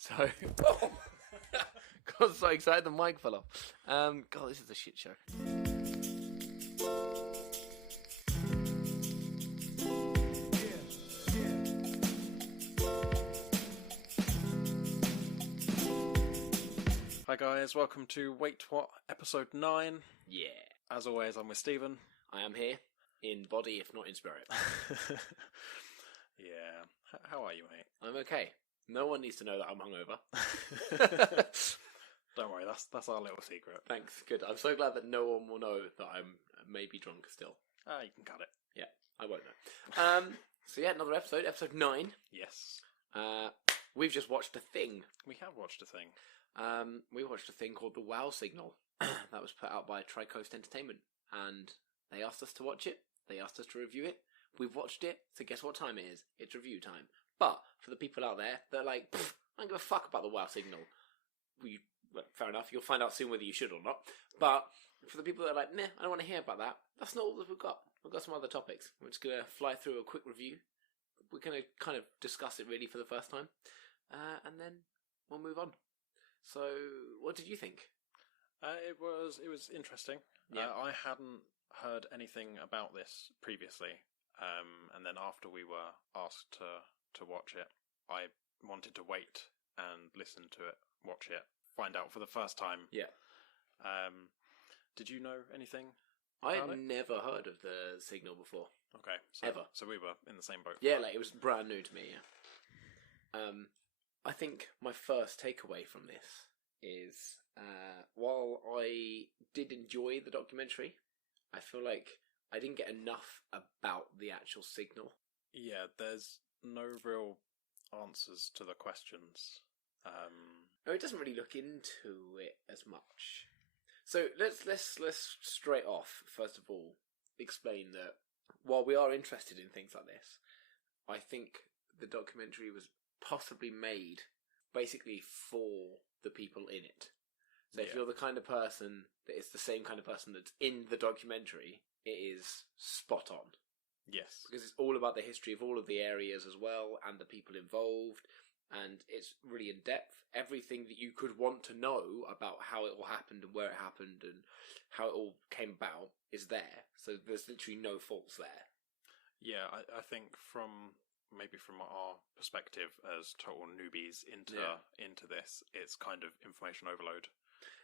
So, got so excited the mic fell off. God, this is a shit show. Hi guys, welcome to Wait What, episode 9. Yeah. As always, I'm with Stephen. I am here, in body if not in spirit. Yeah. How are you, mate? I'm okay. No one needs to know that I'm hungover. Don't worry, that's our little secret. Thanks, good. I'm so glad that no one will know that I'm maybe drunk still. You can cut it. Yeah, I won't know. So yeah, another episode 9. Yes. We've just watched a thing. We have watched a thing. We watched a thing called The Wow Signal that was put out by TriCoast Entertainment, and they asked us to watch it. They asked us to review it. We've watched it, so guess what time it is? It's review time. But for the people out there that are like, I don't give a fuck about The Wow Signal, well, fair enough, you'll find out soon whether you should or not. But for the people that are like, meh, I don't want to hear about that, that's not all that we've got. We've got some other topics. We're just going to fly through a quick review. We're going to kind of discuss it really for the first time, and then we'll move on. So, what did you think? It was interesting. Yeah. I hadn't heard anything about this previously, and then after we were asked to watch it, I wanted to wait and listen to it, watch it, find out for the first time. Yeah. Did you know anything? I had never heard of the Signal before. Okay. Ever. So we were in the same boat. Yeah, like it was brand new to me, yeah. I think my first takeaway from this is, while I did enjoy the documentary, I feel like I didn't get enough about the actual signal. Yeah, there's no real answers to the questions. No, it doesn't really look into it as much. So let's straight off, first of all, explain that while we are interested in things like this, I think the documentary was possibly made basically for the people in it. So if you're the kind of person that is the same kind of person that's in the documentary, it is spot on. Yes. Because it's all about the history of all of the areas as well, and the people involved, and it's really in depth. Everything that you could want to know about how it all happened and where it happened and how it all came about is there. So there's literally no faults there. Yeah, I think from our perspective as total newbies into this, it's kind of information overload.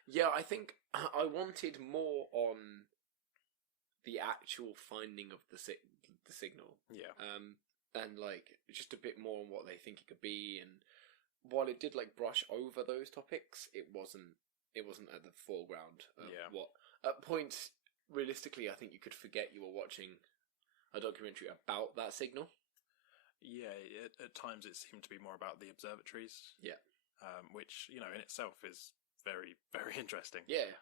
Yeah, I think I wanted more on the actual finding of the signal. Yeah. And like just a bit more on what they think it could be, and while it did like brush over those topics, it wasn't at the foreground of what at points realistically I think you could forget you were watching a documentary about that signal. Yeah, at times it seemed to be more about the observatories. Yeah. Which, in itself is very, very interesting. Yeah.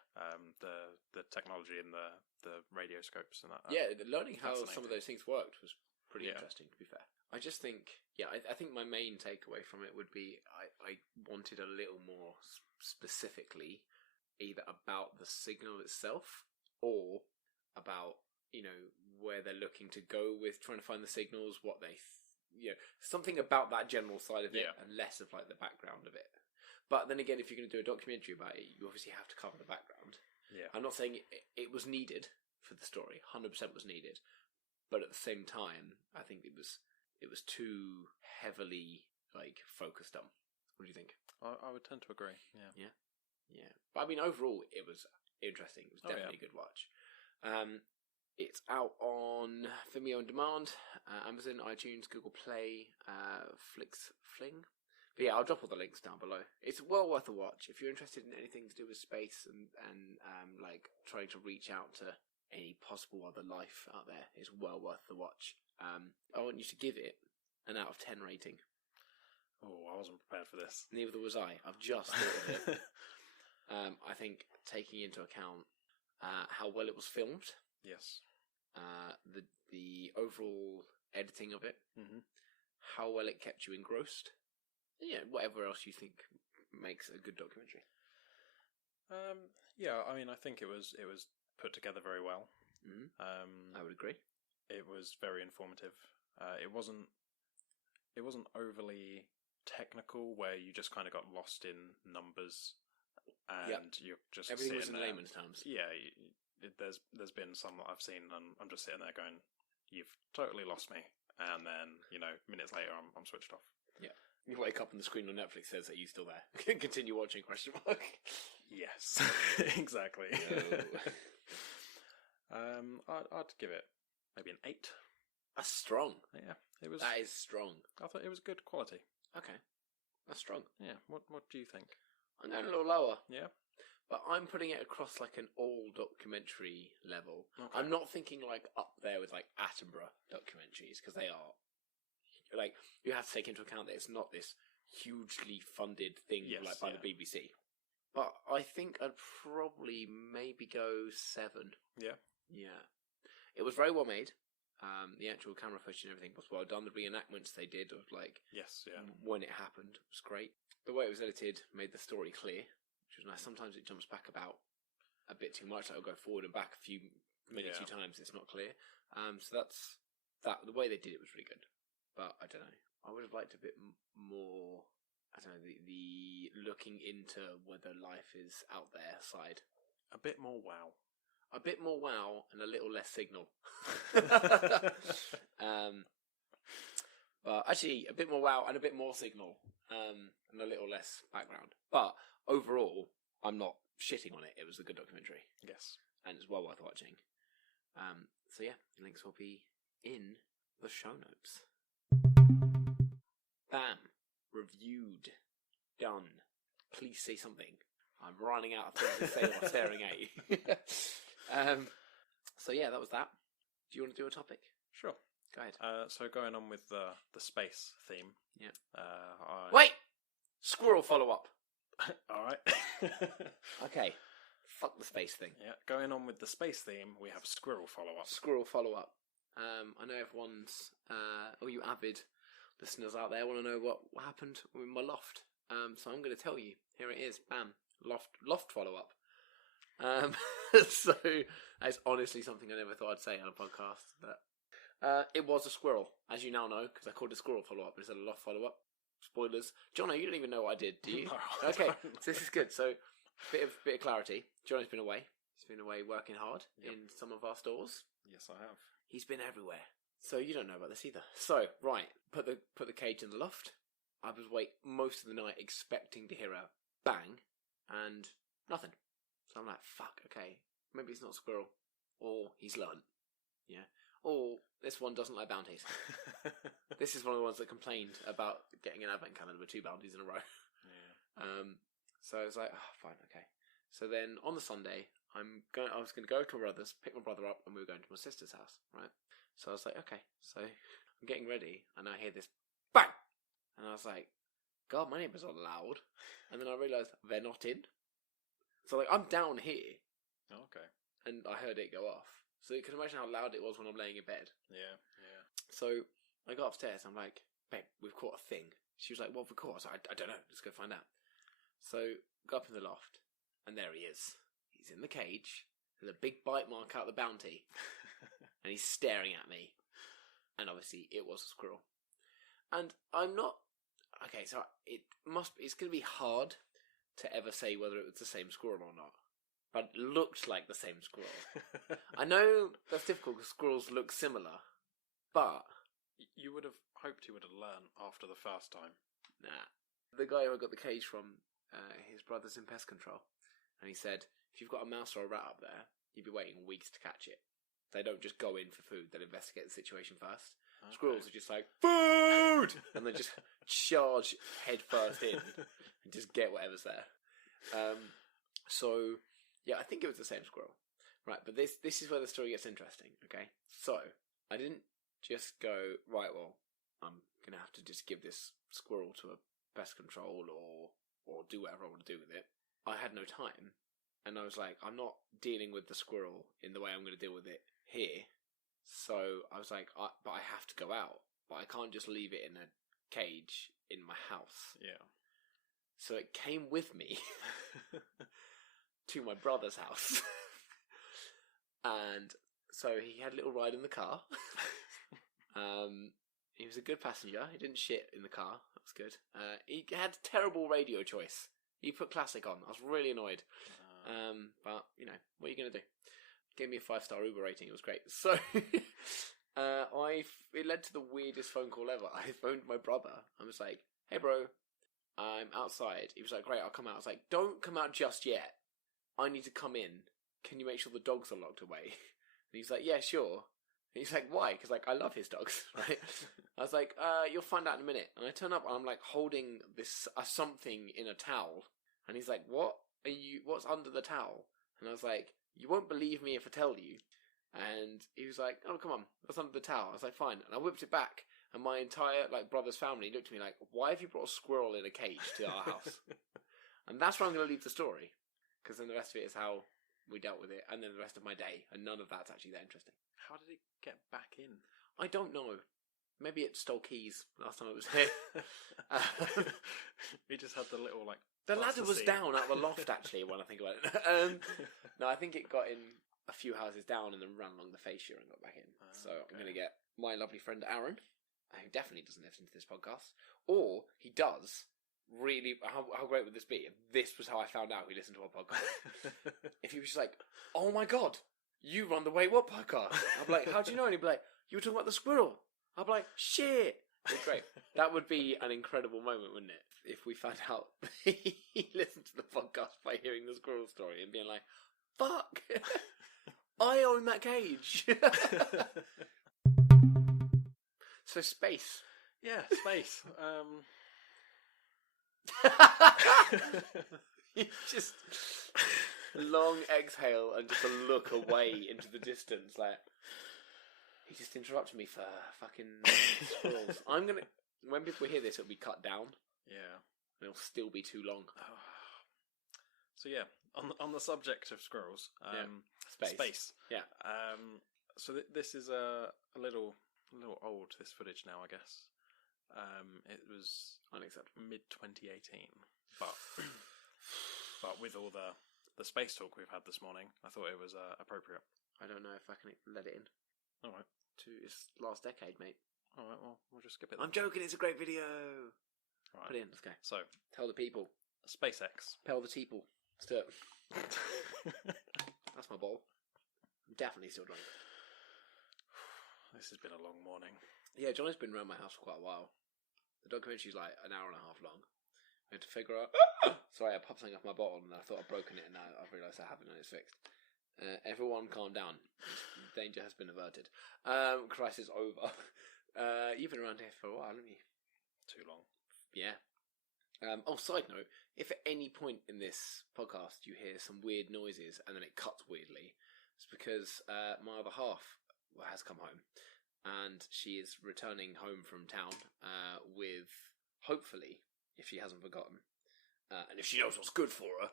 The technology and the radio scopes and that. Yeah, learning how some of those things worked was pretty interesting, to be fair. I just think, I think my main takeaway from it would be I wanted a little more specifically either about the signal itself or about, where they're looking to go with trying to find the signals, what they... something about that general side of it, and less of like the background of it. But then again, if you're going to do a documentary about it, you obviously have to cover the background. Yeah, I'm not saying it was needed for the story. 100% was needed, but at the same time, I think it was too heavily like focused on. What do you think? I would tend to agree. Yeah. But I mean, overall, it was interesting. It was definitely a good watch. It's out on Vimeo on demand, Amazon, iTunes, Google Play, Fling. But yeah, I'll drop all the links down below. It's well worth a watch if you're interested in anything to do with space and like trying to reach out to any possible other life out there. It's well worth the watch. I want you to give it an out of 10 rating. Oh, I wasn't prepared for this. Neither was I. I've just thought of it. I think taking into account how well it was filmed. Yes. The overall editing of it, how well it kept you engrossed, whatever else you think makes a good documentary. I mean, I think it was put together very well. I would agree. It was very informative. It wasn't overly technical, where you just kind of got lost in numbers, and Yep. you're just Everything was sitting in there. layman's terms. Yeah, there's been some that I've seen, and I'm just sitting there going, "You've totally lost me." And then, minutes later, I'm switched off. Yeah. You wake up and the screen on Netflix says that you're still there. Continue watching, question mark. Yes, exactly. No. I'd give it maybe an 8. That's strong. Yeah, it was. That is strong. I thought it was good quality. Okay. That's strong. Yeah. What do you think? I'm going a little lower. Yeah. But I'm putting it across like an all documentary level. Okay. I'm not thinking like up there with like Attenborough documentaries, because they are like, you have to take into account that it's not this hugely funded thing like by the BBC. But I think I'd probably maybe go 7. Yeah. Yeah. It was very well made. The actual camera footage and everything was well done. The reenactments they did of like when it happened was great. The way it was edited made the story clear, which was nice. Sometimes it jumps back about a bit too much. Like it'll go forward and back a few minutes, 2 times. It's not clear. So that's that. The way they did it was really good. But I don't know. I would have liked a bit more. I don't know, the looking into whether life is out there side. A bit more wow. A bit more wow and a little less signal. But actually, a bit more wow and a bit more signal, and a little less background. But overall, I'm not shitting on it. It was a good documentary. Yes. And it's well worth watching. So yeah, links will be in the show notes. Bam. Reviewed. Done. Please say something. I'm running out of things to say while staring at you. So yeah, that was that. Do you want to do a topic? Sure. Go ahead. So going on with the space theme. Yeah. Wait! Squirrel Follow Up. All right. Okay. Fuck the space thing. Yeah. Going on with the space theme, we have Squirrel Follow Up. Squirrel Follow Up. I know everyone's, all you avid listeners out there want to know what happened with my loft. So I'm going to tell you. Here it is. Bam. Loft Follow Up. So that's honestly something I never thought I'd say on a podcast. But it was a squirrel, as you now know, because I called it Squirrel Follow Up instead of Loft Follow Up. Spoilers. Jono, you don't even know what I did, do you? No, okay, so this is good. So bit of clarity. Jono's been away. He's been away working hard in some of our stores. Yes, I have. He's been everywhere. So you don't know about this either. So right, put the cage in the loft. I was awake most of the night expecting to hear a bang and nothing. So I'm like, fuck, okay, maybe it's not a squirrel, or he's learned, yeah, or this one doesn't like bounties. This is one of the ones that complained about getting an advent calendar with 2 bounties in a row. Yeah. So I was like, oh, fine, okay. So then on the Sunday, I was going to go to my brother's, pick my brother up, and we were going to my sister's house, right? So I was like, okay, so I'm getting ready, and I hear this bang, and I was like, God, my neighbours are loud. And then I realised they're not in. So like I'm down here. Okay. And I heard it go off. So you can imagine how loud it was when I'm laying in bed. Yeah. So I got upstairs. I'm like, babe, we've caught a thing. She was like, what have we caught? I was like, I don't know. Let's go find out. So go up in the loft, and there he is. He's in the cage. There's a big bite mark out the bounty, and he's staring at me. And obviously, it was a squirrel. And I'm not. Okay, so it's going to be hard to ever say whether it was the same squirrel or not. But it looked like the same squirrel. I know that's difficult because squirrels look similar, but... You would have hoped he would have learned after the first time. Nah. The guy who I got the cage from, his brother's in pest control. And he said, if you've got a mouse or a rat up there, you'd be waiting weeks to catch it. They don't just go in for food, they'll investigate the situation first. Okay. Squirrels are just like, food! And they just charge head first in and just get whatever's there. So, yeah, I think it was the same squirrel. Right, but this is where the story gets interesting, okay? So, I didn't just go, right, well, I'm going to have to just give this squirrel to a pest control or do whatever I want to do with it. I had no time, and I was like, I'm not dealing with the squirrel in the way I'm going to deal with it here. So I was like, but I have to go out. But I can't just leave it in a cage in my house. Yeah. So it came with me to my brother's house. And so he had a little ride in the car. He was a good passenger. He didn't shit in the car. That was good. He had terrible radio choice. He put classic on. I was really annoyed. But, you know, what are you going to do? Gave me a 5-star Uber rating. It was great. So, it led to the weirdest phone call ever. I phoned my brother. I was like, hey, bro, I'm outside. He was like, great, I'll come out. I was like, don't come out just yet. I need to come in. Can you make sure the dogs are locked away? And he's like, yeah, sure. And he's like, why? Because, like, I love his dogs, right? I was like, you'll find out in a minute. And I turn up and I'm, like, holding this something in a towel. And he's like, what's under the towel? And I was like, you won't believe me if I tell you. And he was like, oh, come on, what's under the towel? I was like, fine. And I whipped it back. And my entire, like, brother's family looked at me like, why have you brought a squirrel in a cage to our house? And that's where I'm going to leave the story. Because then the rest of it is how we dealt with it. And then the rest of my day. And none of that's actually that interesting. How did it get back in? I don't know. Maybe it stole keys last time it was here. He just had the little, like... The ladder was down out the loft, actually, when I think about it. No, I think it got in a few houses down and then ran along the fascia and got back in. So okay. I'm going to get my lovely friend Aaron, who definitely doesn't listen to this podcast, or he does. Really, how great would this be if this was how I found out he listened to our podcast? If he was just like, oh my god, you run the Wait What podcast. I'd be like, how do you know? And he'd be like, you were talking about the squirrel. I'd be like, shit. It's great. That would be an incredible moment, wouldn't it? If we found out he listened to the podcast by hearing the squirrel story and being like, fuck, I own that cage. So space. Yeah, space. You just long exhale and just a look away into the distance, like he just interrupted me for fucking squirrels. When people hear this, it'll be cut down. Yeah, and it'll still be too long. So yeah, on the subject of squirrels, space. Yeah. So this is a little old. This footage now, I guess. It was unacceptable. Mid-2018, but with all the space talk we've had this morning, I thought it was appropriate. I don't know if I can let it in. All right. It's last decade, mate. All right, well, we'll just skip it then. I'm joking, it's a great video. Right. Put it in, let's go. So, tell the people. SpaceX. Tell the people. Stir. That's my bowl. I'm definitely still drunk. This has been a long morning. Yeah, Johnny's been around my house for quite a while. The documentary's like an hour and a half long. We had to figure out... Sorry, I popped something off my bottle and I thought I'd broken it and now I've realised I haven't and it's fixed. Everyone calm down. Danger has been averted. Crisis over. You've been around here for a while, haven't you? Too long. Yeah. Side note, if at any point in this podcast you hear some weird noises and then it cuts weirdly, it's because my other half has come home and she is returning home from town with, hopefully, if she hasn't forgotten, and if she knows what's good for her,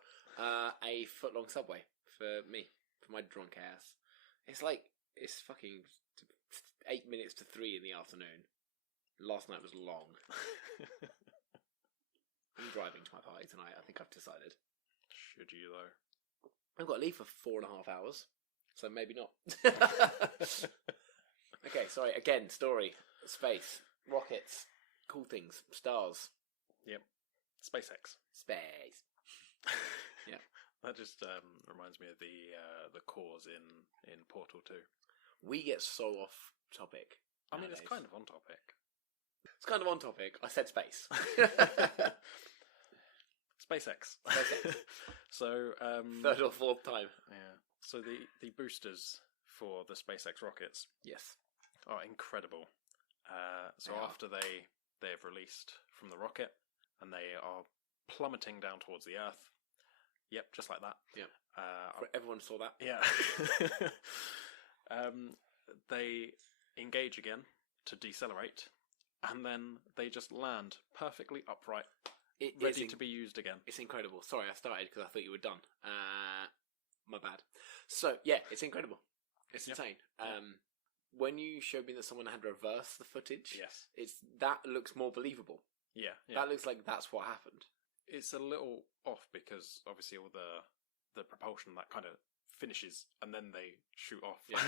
a foot-long Subway for me, for my drunk ass. It's fucking 8 minutes to 3 in the afternoon. Last night was long. I'm driving to my party tonight, I think I've decided. Should you, though? I've got to leave for 4.5 hours, so maybe not. Okay, sorry, again, story. Space. Rockets. Cool things. Stars. Yep. SpaceX. Space. Yeah. That just reminds me of the cores in Portal 2. We get so off topic. I mean, it's kind of on topic. It's kind of on topic. I said space. SpaceX. SpaceX. So third or fourth time. Yeah. So the boosters for the SpaceX rockets, yes, are incredible. So after they've released from the rocket and they are plummeting down towards the Earth. Yep, just like that. Yep. Everyone saw that. Yeah. They engage again to decelerate, and then they just land perfectly upright, ready to be used again. It's incredible. Sorry, I started because I thought you were done. My bad. So, yeah, it's incredible. It's insane. When you showed me that someone had reversed the footage, yes, that looks more believable. Yeah. That looks like that's what happened. It's a little off because obviously all the propulsion that kind of finishes and then they shoot off. Yeah.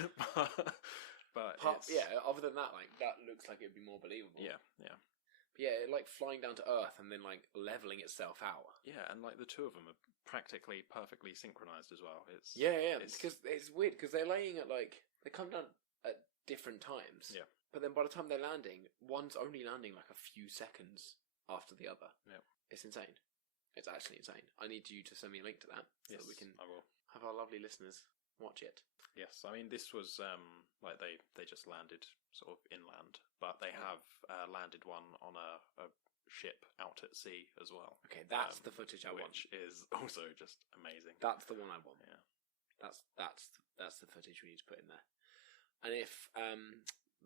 But other than that, like, that looks like it'd be more believable. yeah. But yeah, like flying down to Earth and then like leveling itself out. Yeah, and like the two of them are practically perfectly synchronized as well. It's Because it's weird because they're laying at like they come down at different times. Yeah. But then by the time they're landing, one's only landing like a few seconds after the other. Yeah. It's insane. It's actually insane. I need you to send me a link to that so that we can I will. have our lovely listeners watch it. Yes, I mean this was like they just landed sort of inland, but they have landed one on a ship out at sea as well. Okay, that's the footage I want. Which is also just amazing. That's the one I want. Yeah. That's the footage we need to put in there. And if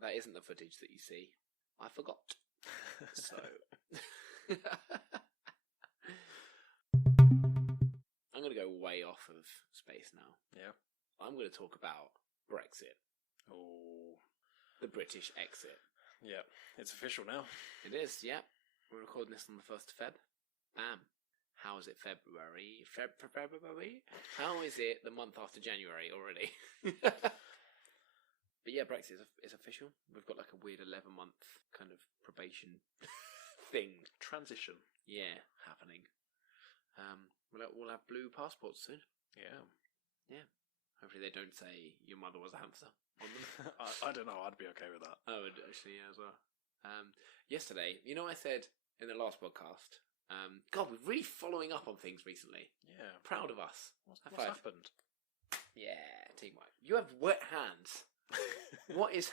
that isn't the footage that you see, I forgot. So I'm going to go way off of space now. Yeah. I'm going to talk about Brexit. Oh. The British exit. Yeah, it's official now. It is, yeah. We're recording this on the 1st of Feb. Bam. How is it February? February? How is it the month after January already? But yeah, Brexit is official. We've got like a weird 11-month kind of probation thing. Transition. Yeah, happening. We'll have blue passports soon. Yeah. Yeah. Hopefully they don't say your mother was a hamster on them. I don't know, I'd be okay with that. I would actually, yeah, as well. Yesterday, you know I said in the last podcast, God, we're really following up on things recently. Yeah. Proud of us. What's happened? Yeah, teamwork. You have wet hands. What is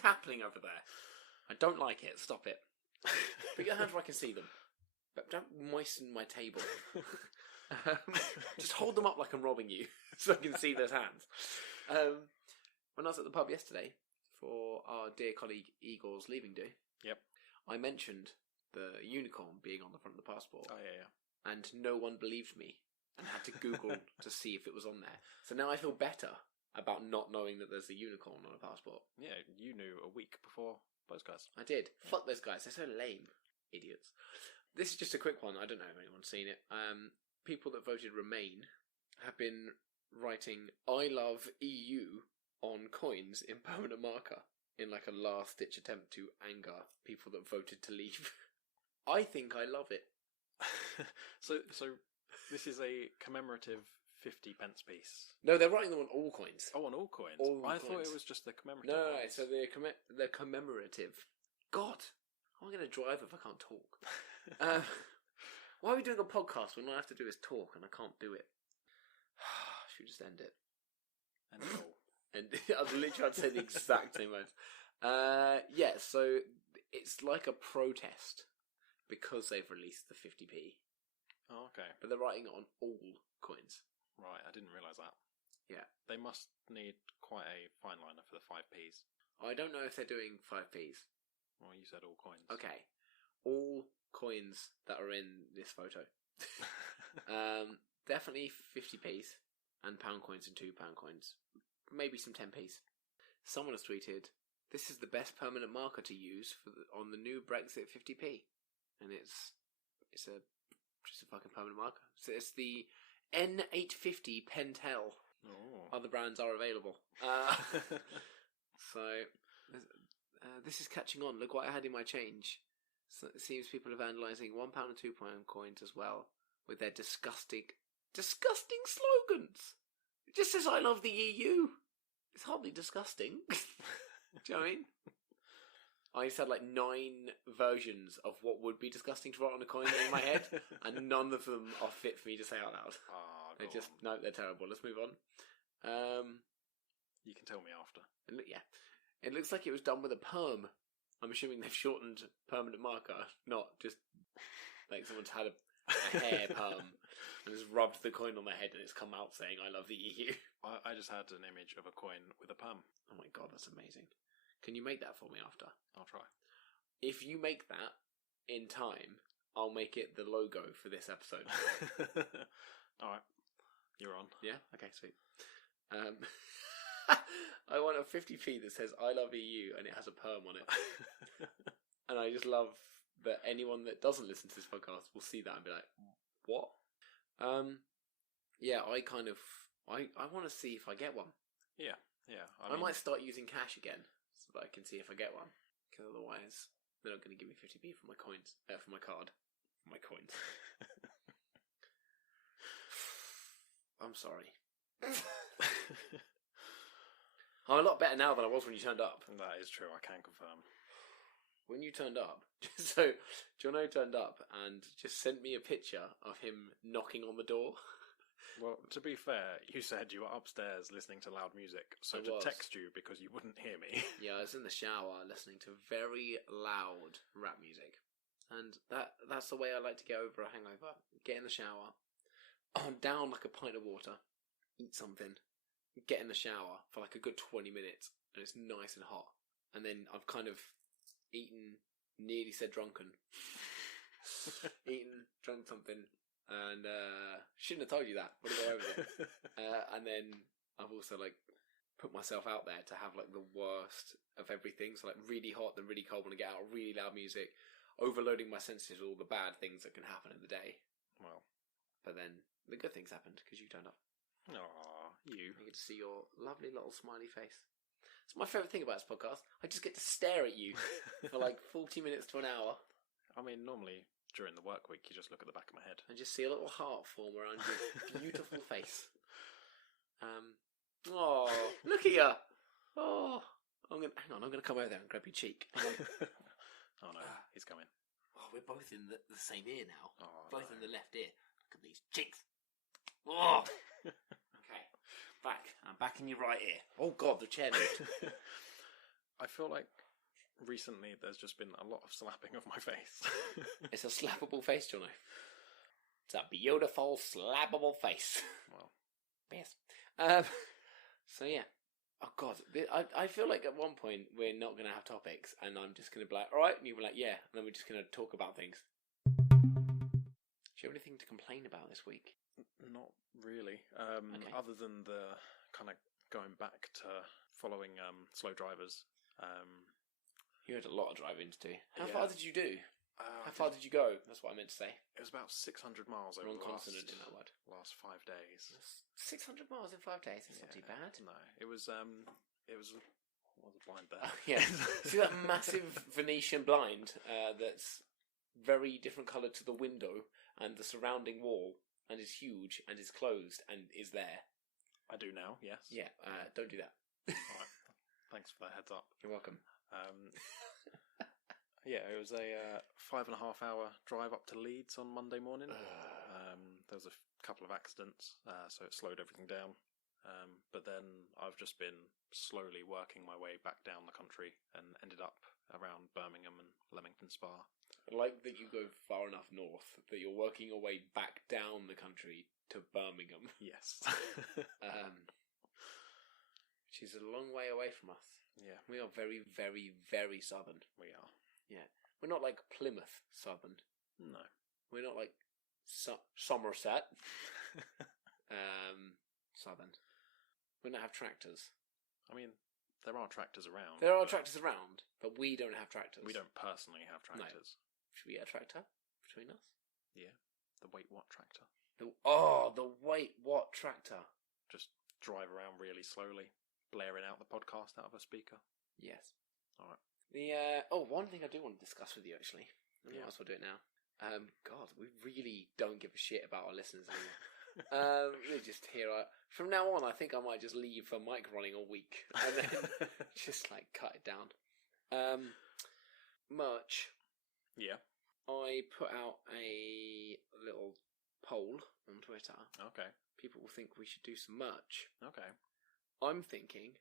happening over there? I don't like it. Stop it. Put your hands where I can see them. But don't moisten my table. Just hold them up like I'm robbing you, so I can see those hands. When I was at the pub yesterday for our dear colleague Igor's leaving do, yep, I mentioned the unicorn being on the front of the passport. Oh yeah. And no one believed me and had to Google to see if it was on there. So now I feel better about not knowing that there's a unicorn on a passport. Yeah, you knew a week before those guys. I did. Yeah. Fuck those guys. They're so lame. Idiots. This is just a quick one. I don't know if anyone's seen it. People that voted Remain have been writing I love EU on coins in permanent marker in like a last ditch attempt to anger people that voted to leave. I think I love it. So this is a commemorative 50p piece. No, they're writing them on all coins. Oh, on all coins. I thought it was just the commemorative. No, so they're commemorative. God, how am I going to drive if I can't talk? Why are we doing a podcast when all I have to do is talk and I can't do it? Should we just end it? And no. And I was literally trying to say the exact same words. Yeah, so it's like a protest because they've released the 50p. Oh, okay. But they're writing it on all coins. Right, I didn't realise that. Yeah. They must need quite a fine liner for the 5p's. I don't know if they're doing 5p's. Well, you said all coins. Okay. All coins that are in this photo. Definitely 50p's and pound coins and £2 coins. Maybe some 10p's. Someone has tweeted, "This is the best permanent marker to use on the new Brexit 50p." And it's just a fucking permanent marker. So it's the N850 Pentel. Oh. Other brands are available. So this is catching on. Look what I had in my change. So it seems people are vandalising £1 and £2 coins as well with their disgusting slogans. It just says "I love the EU." It's hardly disgusting. Do you know what I mean? I used to have like 9 versions of what would be disgusting to write on a coin in my head, and none of them are fit for me to say out loud. No, they're terrible. Let's move on. You can tell me after. Yeah, it looks like it was done with a perm. I'm assuming they've shortened permanent marker, not just like someone's had a hair perm and has rubbed the coin on their head and it's come out saying "I love the EU." I just had an image of a coin with a perm. Oh my god, that's amazing. Can you make that for me after? I'll try. If you make that in time, I'll make it the logo for this episode. Alright. You're on. Yeah? Okay, sweet. I want a 50p that says "I love EU" and it has a perm on it. And I just love that anyone that doesn't listen to this podcast will see that and be like, what? Yeah, I want to see if I get one. Yeah. Yeah, I might start using cash again so that I can see if I get one. Because otherwise, they're not going to give me 50p for my coins, for my card. For my coins. I'm sorry. I'm a lot better now than I was when you turned up. That is true, I can confirm. When you turned up, so Jono turned up and just sent me a picture of him knocking on the door. Well, to be fair, you said you were upstairs listening to loud music, so to text you because you wouldn't hear me. Yeah, I was in the shower listening to very loud rap music. And that's the way I like to get over a hangover. Get in the shower, down like a pint of water, eat something, get in the shower for like a good 20 minutes, and it's nice and hot. And then I've kind of nearly said drunken. Drunk something. And shouldn't have told you that. Would have gone over there. And then I've also like put myself out there to have like the worst of everything. So like really hot, then really cold when I get out, really loud music, overloading my senses with all the bad things that can happen in the day. Well, but then the good things happened because you turned up. Aww, you. I get to see your lovely little smiley face. It's my favourite thing about this podcast. I just get to stare at you for like 40 minutes to an hour. I mean, normally during the work week, you just look at the back of my head. And just see a little heart form around your beautiful face. Oh, look at you. Oh, I'm gonna come over there and grab your cheek. Oh no, he's coming. Oh, we're both in the same ear now. Oh, both in the left ear. Look at these cheeks. Oh. Okay, I'm back in your right ear. Oh God, the chair moved. I feel like recently there's just been a lot of slapping of my face. It's a slappable face, Jono. It's a beautiful slappable face. Well, yes. So yeah. Oh God, I feel like at one point we're not going to have topics, and I'm just going to be like, all right, and you'll be like, yeah, and then we're just going to talk about things. Do you have anything to complain about this week? Not really. Okay. Other than the kind of going back to following slow drivers. You had a lot of drive-ins too. How Yeah. far did you do? How far did you go? That's what I meant to say. It was about 600 miles over Wrong the consonant in that word. last 5 days. 600 miles in 5 days. That's not too bad. No, it was a blind there. Yeah. See that massive Venetian blind that's very different colour to the window and the surrounding wall, and is huge and is closed and is there. I do now, yes. Yeah, don't do that. All right. Thanks for that heads up. You're welcome. Yeah, it was a 5.5 hour drive up to Leeds on Monday morning. There was a couple of accidents, so it slowed everything down. But then I've just been slowly working my way back down the country and ended up around Birmingham and Leamington Spa. I like that you go far enough north that you're working your way back down the country to Birmingham. Yes. Which is a long way away from us. Yeah. We are very, very, very southern. We are. Yeah. We're not like Plymouth southern. No. We're not like Somerset southern. We don't have tractors. I mean, there are tractors around. There are tractors around, but we don't have tractors. We don't personally have tractors. No. Should we get a tractor between us? Yeah. The Wait What tractor. The Wait What tractor. Just drive around really slowly, blaring out the podcast out of a speaker. Yes. All right. One thing I do want to discuss with you, actually. I might as well do it now. God, we really don't give a shit about our listeners anymore. We're just here. From now on, I think I might just leave a mic running all week and then just like cut it down. Merch. Yeah. I put out a little poll on Twitter. Okay. People will think we should do some merch. Okay. I'm thinking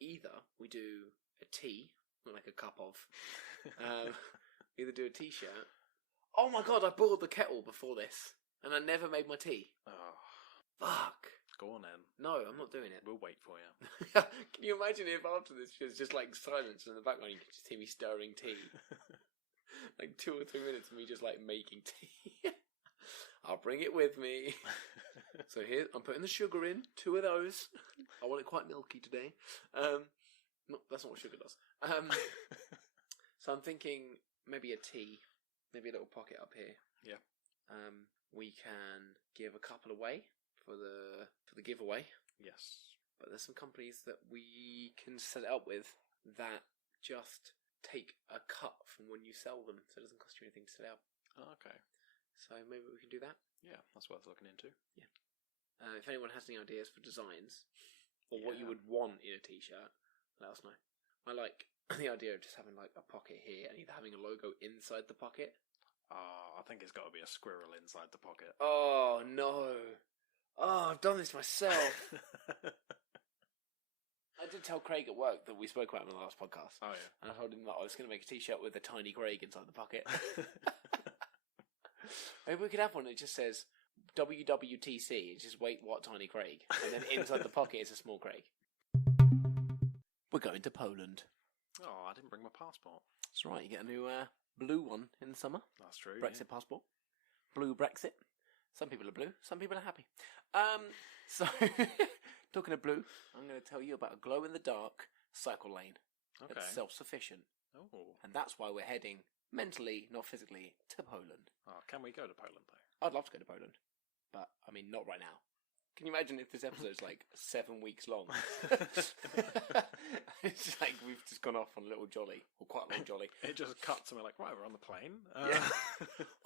either we do a tee, not like a cup of, either do a t-shirt. Oh my God, I boiled the kettle before this, and I never made my tea. Oh, Fuck. go on then. No, I'm not doing it. We'll wait for you. Can you imagine if after this there's just like silence in the background, you can just hear me stirring tea? Like 2 or 3 minutes of me just like making tea. I'll bring it with me. So here, I'm putting the sugar in, 2 of those. I want it quite milky today. No, that's not what sugar does. So I'm thinking maybe a tea, maybe a little pocket up here. Yeah. We can give a couple away for the giveaway. Yes. But there's some companies that we can set it up with that just take a cut from when you sell them, so it doesn't cost you anything to set it up. Oh, okay. So maybe we can do that. Yeah, that's worth looking into. Yeah. If anyone has any ideas for designs, or what you would want in a t-shirt, let us know. I like the idea of just having like a pocket here and either having a logo inside the pocket. I think it's got to be a squirrel inside the pocket. Oh, no. Oh, I've done this myself. I did tell Craig at work that we spoke about him in the last podcast. Oh, yeah. And I told him that I was going to make a t-shirt with a tiny Craig inside the pocket. Maybe we could have one that just says WWTC, it's just wait what Tiny Craig, and then inside the pocket is a small Craig. We're going to Poland. Oh, I didn't bring my passport. That's right, you get a new blue one in the summer. That's true. Brexit passport. Blue Brexit. Some people are blue, some people are happy. So, talking of blue, I'm going to tell you about a glow-in-the-dark cycle lane that's self-sufficient. Oh. And that's why we're heading, mentally, not physically, to Poland. Oh, can we go to Poland, though? I'd love to go to Poland. But, I mean, not right now. Can you imagine if this episode's like 7 weeks long? It's like we've just gone off on a little jolly, or quite a long jolly. It just cuts and we're like, right, we're on the plane. Yeah.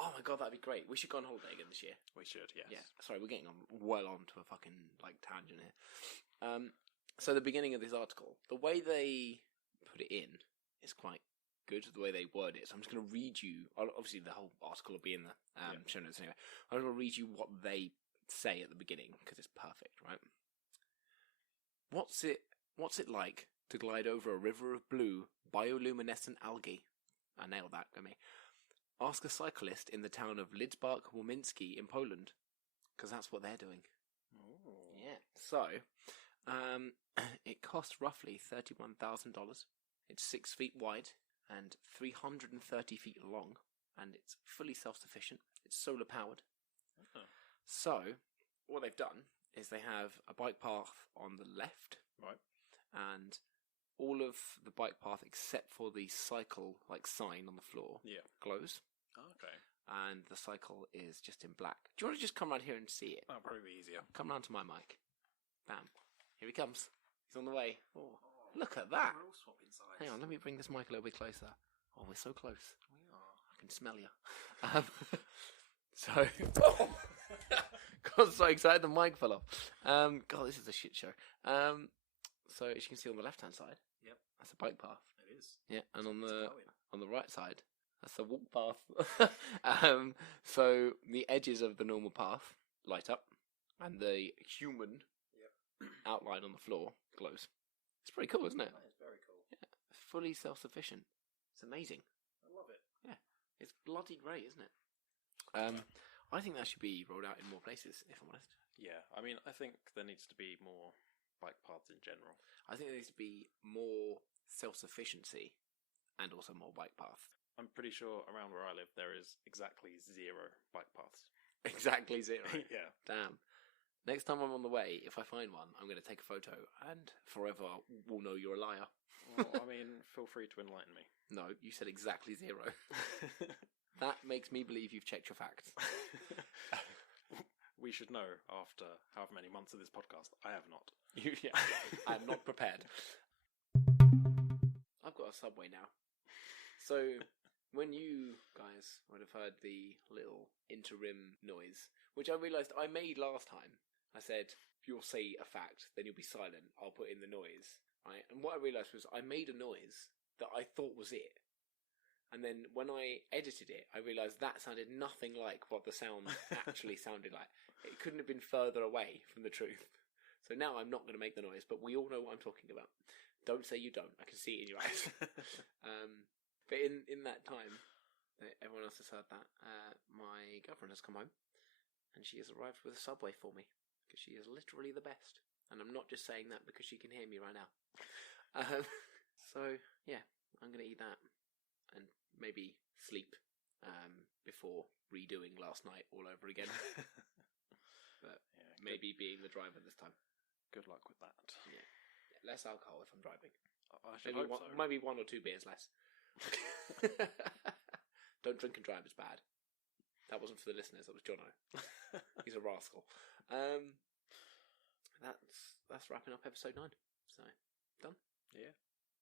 Oh my god, that'd be great. We should go on holiday again this year. We should, yes. Yeah. Sorry, we're getting well on to a fucking like tangent here. So the beginning of this article, the way they put it in is quite good, the way they word it. So I'm just going to read you. Obviously, the whole article will be in the show notes anyway. I'm going to read you what they say at the beginning because it's perfect, right? What's it like to glide over a river of blue bioluminescent algae? I nailed that, go me. Ask a cyclist in the town of Lidzbark-Wominski in Poland, because that's what they're doing. Oh. Yeah. So, it costs roughly $31,000. It's 6 feet wide and 330 feet long, and it's fully self-sufficient. It's solar powered. Oh. So, what they've done is they have a bike path on the left, right, and all of the bike path except for the cycle sign on the floor glows. Oh, okay. And the cycle is just in black. Do you want to just come around here and see it? That'll probably be easier. Come round to my mic. Bam. Here he comes. He's on the way. Oh, look at that. We're all swapping sides. Hang on, let me bring this mic a little bit closer. Oh, we're so close. We are. I can smell you. So, got so excited the mic fell off. God, this is a shit show. So as you can see on the left hand side, that's a bike path. It is. Yeah, and on the right side, that's a walk path. So the edges of the normal path light up, and the human outline on the floor glows. It's pretty cool, isn't it? That is very cool. Yeah, fully self-sufficient. It's amazing. I love it. Yeah, it's bloody great, isn't it? I think that should be rolled out in more places, if I'm honest. Yeah, I mean, I think there needs to be more bike paths in general. I think there needs to be more self-sufficiency and also more bike paths. I'm pretty sure around where I live there is exactly 0 bike paths. Exactly 0? Yeah. Damn. Next time I'm on the way, if I find one, I'm going to take a photo and forever will know you're a liar. Well, I mean, feel free to enlighten me. No, you said exactly 0. That makes me believe you've checked your facts. We should know after however many months of this podcast. I have not. Yeah, I'm not prepared. I've got a Subway now. So, when you guys would have heard the little interim noise, which I realised I made last time, I said, you'll say a fact, then you'll be silent, I'll put in the noise, right? And what I realised was I made a noise that I thought was it. And then when I edited it, I realised that sounded nothing like what the sound actually sounded like. It couldn't have been further away from the truth. So now I'm not going to make the noise, but we all know what I'm talking about. Don't say you don't. I can see it in your eyes. But in that time, everyone else has heard that, my girlfriend has come home, and she has arrived with a Subway for me, because she is literally the best. And I'm not just saying that because she can hear me right now. So, yeah, I'm going to eat that. And maybe sleep before redoing last night all over again. But maybe being the driver this time. Good luck with that. Yeah. Less alcohol if I'm driving. I should hope so. Maybe 1 or 2 beers less. Don't drink and drive, it's bad. That wasn't for the listeners, that was Jono. He's a rascal. that's wrapping up episode 9. So, done? Yeah.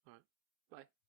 Alright, bye.